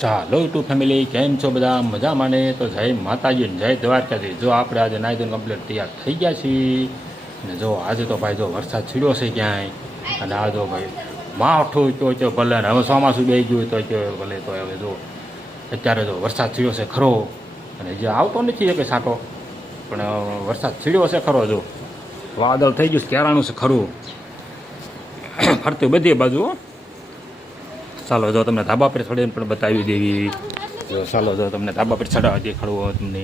ચાલો YouTube family કેમ છો બધા મજામાં ને? તો જય માતાજી ને જય દ્વારકાથી. જો આપણે આજે નાઈ ધોઈને કમ્પ્લીટ તૈયાર થઈ ગયા છીએ ને જો આજે તો ભાઈ જો વરસાદ છીડ્યો છે ક્યાંય અને આ જો ભાઈ માવઠું તો ભલે ને હવે ચોમાસું બે ગયું તો ભલે તો હવે જો અત્યારે જો વરસાદ છીડ્યો છે ખરો અને જે આવતો નથી કે સાટો પણ વરસાદ છીડ્યો છે ખરો. જો વાદળ થઈ ગયું કેરાણું છે ખરું ફરતું બધી બાજુ. ચાલો જો તમને ધાબા પર ચડીને પણ બતાવી દેવી. જો ચાલો જો તમને ધાબા પર ચડાવવા દેખાડવું તમને.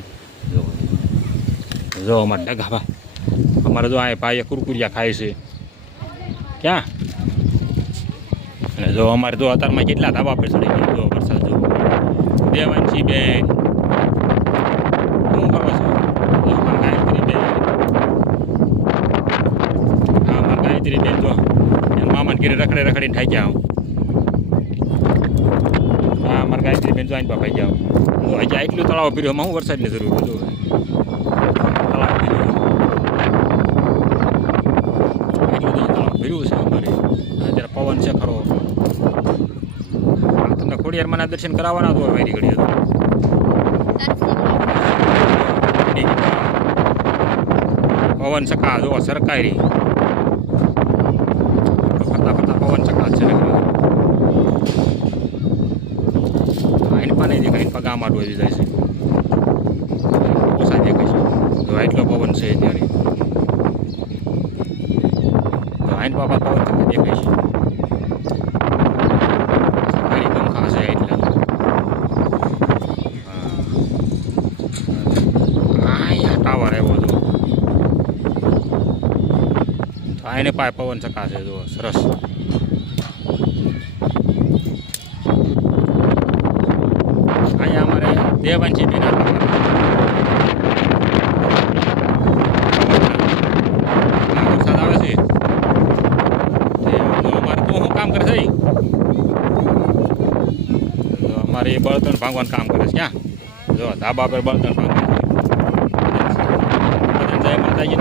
જો જો અમારે ડગાભા અમારે જો આ ભાઈએ કુરકુરિયા ખાય છે ક્યાં. અને જો અમારે જો અત્યારમાં કેટલા ધાબા પર ચડી ગયા. જો વરસાદ જો દેવાંશી બેન શું કરો છો? ગાયત્રી બેન હા ગાયત્રી બેન જો મામાને ઘરે રખડીને થાઈ ગયા. મારા ગાયત્રી બેન જોઈને બાપા જાઓ હજી એટલું તળાવ પીર્યોમાં હું વરસાદની જરૂર બધું તળાવ પીર્યું એટલું બધું તળાવ પીર્યું છે અમારે. અત્યારે પવન છે ખરો. તમને ખોડિયારમાંના દર્શન કરાવવાના તો વેરી ઘડી હતું. પવન ચકા જો સરકારી ફરતા ફરતા પવન ચકા છે નહીં દેખાય પગામાં ડોઈ જાય છે ઓછા દેખાય છે. જો એટલો પવન છે ત્યારે આઈન બાપા પવન થતા દેખાય છે. મારી પંખા છે એટલે અહીંયા ટાવર આવ્યો હતો આઈને પાય પવન ચકાશે. જો સરસ દેવાંશી બેન વરસાદ આવે છે અમારે તો શું કામ કરે છે? અમારે એ બળતણ ભાંગવાનું કામ કરે છે. ક્યાં જો ધાબા પર બળતણ ભાંગે જય માતાજી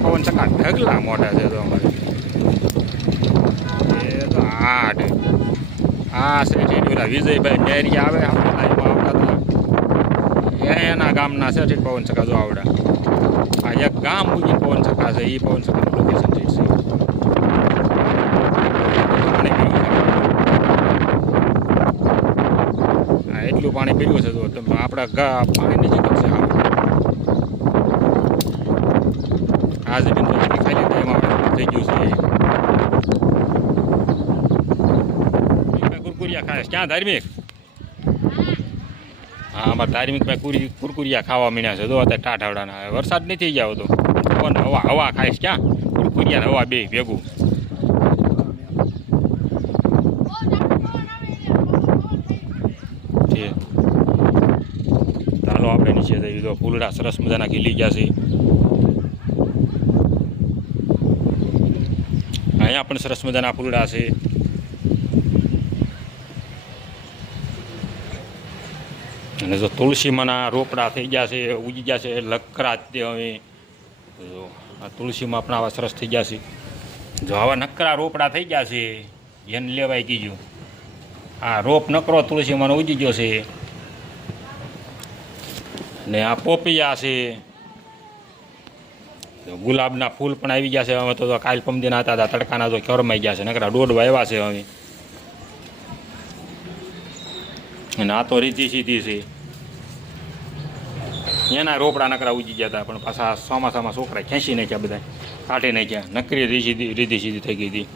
પવન ચકા ઢગલા મોટા છે. તો અમારે એ તો આઠ આ છે પેલા વિજયભાઈ ડેરી આવે આવતા એના ગામના છે પવન ચકા જો આવડા. આ એક ગામ ઉગી પવન ચકા છે એ પવન ચકાનું લોકેશન છે. હા એટલું પાણી પીર્યું છે. તો તમે આપણા પાણી નજીક છે આજે બિંદુ ખાઈ લીધા એમાં થઈ ગયું છે. કુરકુરિયા ખાય ક્યાં ધાર્મિક? હા અમારે ધાર્મિક ભાઈ કુરકુરિયા ખાવા મીણ્યા છે. જો અત્યારે ટાઢાવડાના વરસાદ નહીં થઈ જાવ તો હવા ખાઈશ ક્યાં કુરકુરિયા હવા બે ભેગું. ચાલો આપણે નીચે જઈએ. તો ફૂલડા સરસ મજાના ખીલી ગયા છે. અહીંયા પણ સરસ મજાના ફૂલડા છે. અને જો તુલસીમાંના રોપડા થઈ ગયા છે ઉગી ગયા છે લકરા તે હવે જો આ તુલસીમાં પણ આવા સરસ થઈ ગયા છે. જો આવા નકરા રોપડા થઈ ગયા છે એને લેવાય કીધું. આ રોપ નકરો તુલસીમાંનો ઉગી ગયો છે. ને આ પોપિયા છે. ગુલાબના ફૂલ પણ આવી ગયા છે. હવે તો કાલ પમદીના હતા તડકાના તો કરમાઈ ગયા છે નકરા દોડવા આવ્યા છે હવે. અને આ તો રીધી સીધી છે એના રોપડા નકરા ઉગી ગયા હતા પણ પાછા ચોમાસામાં છોકરા ખેંચી નાખ્યા બધા કાઢી નાખ્યા. નકરી રીધી સીધી થઈ ગઈ હતી.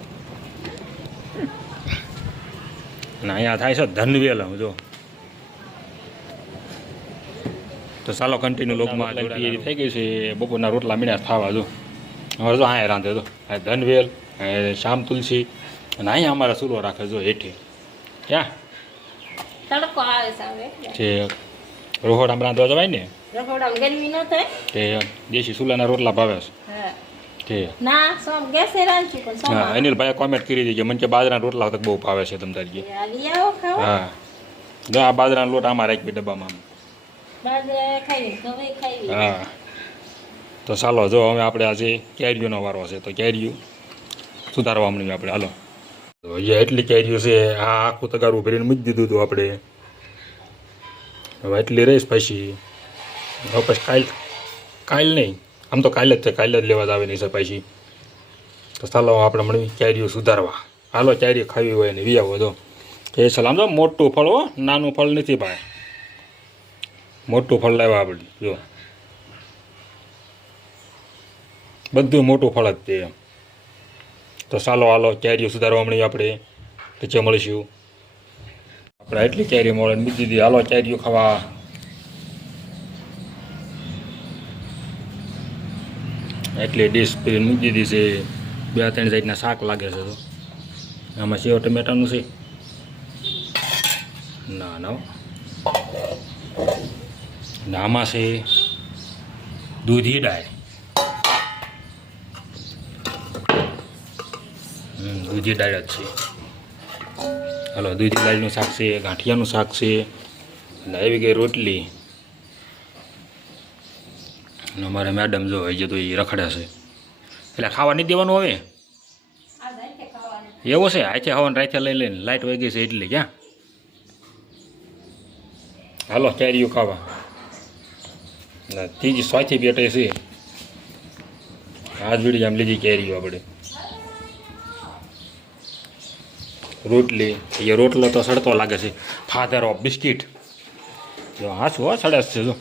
અને અહીંયા થાય છે ધનવેલ. જો તો ચાલો કન્ટિન્યુ લોકમાં તૈયારી થઈ ગઈ છે. બપોરના રોટલા મીણ્યા ખાવા. જો હવે જો અહીંયા રાંધે. તો આ ધનવેલ શ્યામ તુલસી અને અહીંયા અમારા ચૂલો રાખે. જો હેઠે ક્યાં તડકો આવે છે રોહોડામાં રાંધવા જવાય ને રખોડામાં ગરમી ન થાય તે દેશી ચૂલાના રોટલા ભાવે છે. ના સોમ ગેસે રાંધું પણ સોમ. હા અનિલભાઈ કોમેન્ટ કરી દીધી મને કે બાજરાના રોટલા તો બહુ ભાવે છે તમ તારી. હા જો આ બાજરાનો લોટ આમાં રાખી ડબ્બામાં. બાજરા ખાઈ ઘઉં ખાઈ. હા તો ચાલો જો હવે આપણે આજે કેરીઓનો વારો છે તો કેરીઓ સુધારવા મળ્યું આપણે હાલો તો અહીંયા એટલી કેરીઓ છે આ આખું તગારું ભરીને મૂકી દીધું હતું આપણે હવે એટલી રહીશ પછી હવે પછી કાલ નહીં આમ તો કાલે જ છે કાલે જ લેવા જ આવે નહીં છે પછી તો ચાલો આપણે મળી કેરીઓ સુધારવા હાલો કેરીઓ ખાવી હોય ને વિયાવો તો એ ચાલ આમ તો મોટું ફળ હો નાનું ફળ નથી ભાઈ મોટું ફળ લાવ્યા આપણે જો બધું મોટું ફળ જ તે તો ચાલો હાલો કેરીઓ સુધારવા મળી આપણે નીચે મળીશું આપણે એટલી કેરીઓ મળે મૂકી દીધી હાલો કેરીઓ ખાવા એટલી ડીશ પીને મૂકી દીધી છે 2-3 જાતના શાક લાગે છે તો આમાં સેવ ટમેટાનું છે ના ના આમાં છે દૂધી દાળ દૂધી દાળ જ છે હાલો દૂધી દાળનું શાક છે ગાંઠિયાનું શાક છે અને આવી ગઈ રોટલી અને અમારે મેડમ જો હજી તો એ રખડે છે એટલે ખાવા નહીં દેવાનું હવે એવું છે હાથે હવાનું રાતે લઈ લઈને લાઇટ વહી ગઈ છે એટલે ક્યાં હાલો કેરીઓ ખાવા ના ત્રીજી ચોથી પેટે છે આજ વીડી આમ લીધી કેરીઓ આપણે રોટલી એ રોટલો તો સડતો લાગે છે ફાધર ઓફ બિસ્કીટ જો હાચું હો સડે છે જો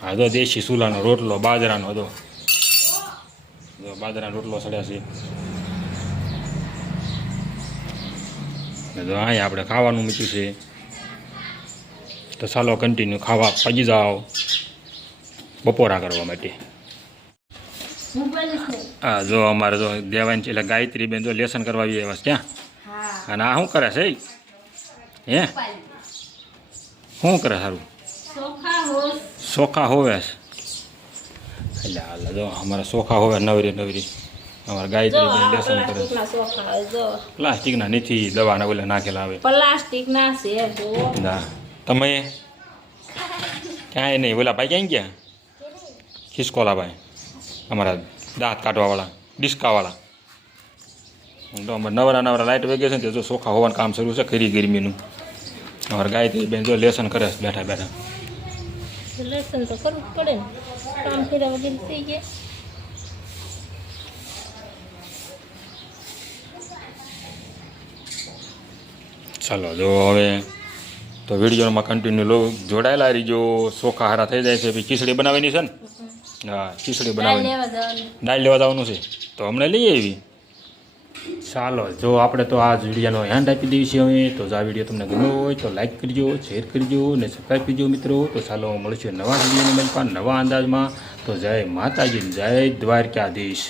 હા તો દેશી ચૂલાનો રોટલો બાજરાનો હતો જો બાજરાનો રોટલો સડ્યા છે તો અહીંયા આપણે ખાવાનું મૂક્યું છે તો ચાલો કન્ટિન્યુ ખાવા પગી જાઓ બપોરા કરવા માટે હા જો અમારે જો દેવાન છે એટલે ગાયત્રી બેન જો લેસન કરવા આવી આવ્યા છે ક્યાં અને આ શું કરે છે હે શું કરે સારું સોખા હોવે એટલે હાલ જો અમારા સોખા હોવે નવરી અમારા ગાયત્રી બેન લેસન કરે પ્લાસ્ટિકના નથી દવાના ઓલે નાખેલા આવે પ્લાસ્ટિકના છે ના તમે ક્યાંય નહીં ઓલા ભાઈ ક્યાં ગયા ખિસકોલા ભાઈ અમારા દાંત કાઢવાવાળા ડિસ્કાવાળા તો અમારે નવરા લાઇટ વગેરે છે ને જો ચોખા હોવાનું કામ શરૂ છે ખરી ગરમીનું અમારે ગાયત્રી બેન જો લેસન કરે છે બેઠા બેઠા લેસન તો કરવું પડે ને કામ કર્યા વગર થઈ ગયા ચાલો જો હવે તો વિડીયોમાં કન્ટિન્યુ જોડાયેલા રહીજો ચોખા હારા થઈ જાય છે પછી ખીચડી બનાવવાની છે ને હા ખીચડી બનાવવાની દાળ લેવા જવાનું છે તો હમણાં લઈ આવી ચાલો જો આપણે તો આ વિડીયોનો હેન્ડ આપી દઈએ છીએ હવે તો આ વિડીયો તમને ગમ્યો હોય તો લાઈક કરજો શેર કરજો અને સબસ્ક્રાઈબ કરજો મિત્રો તો ચાલો મળીશું નવા વિડીયોની નવા અંદાજમાં તો જય માતાજી જય દ્વારકાધીશ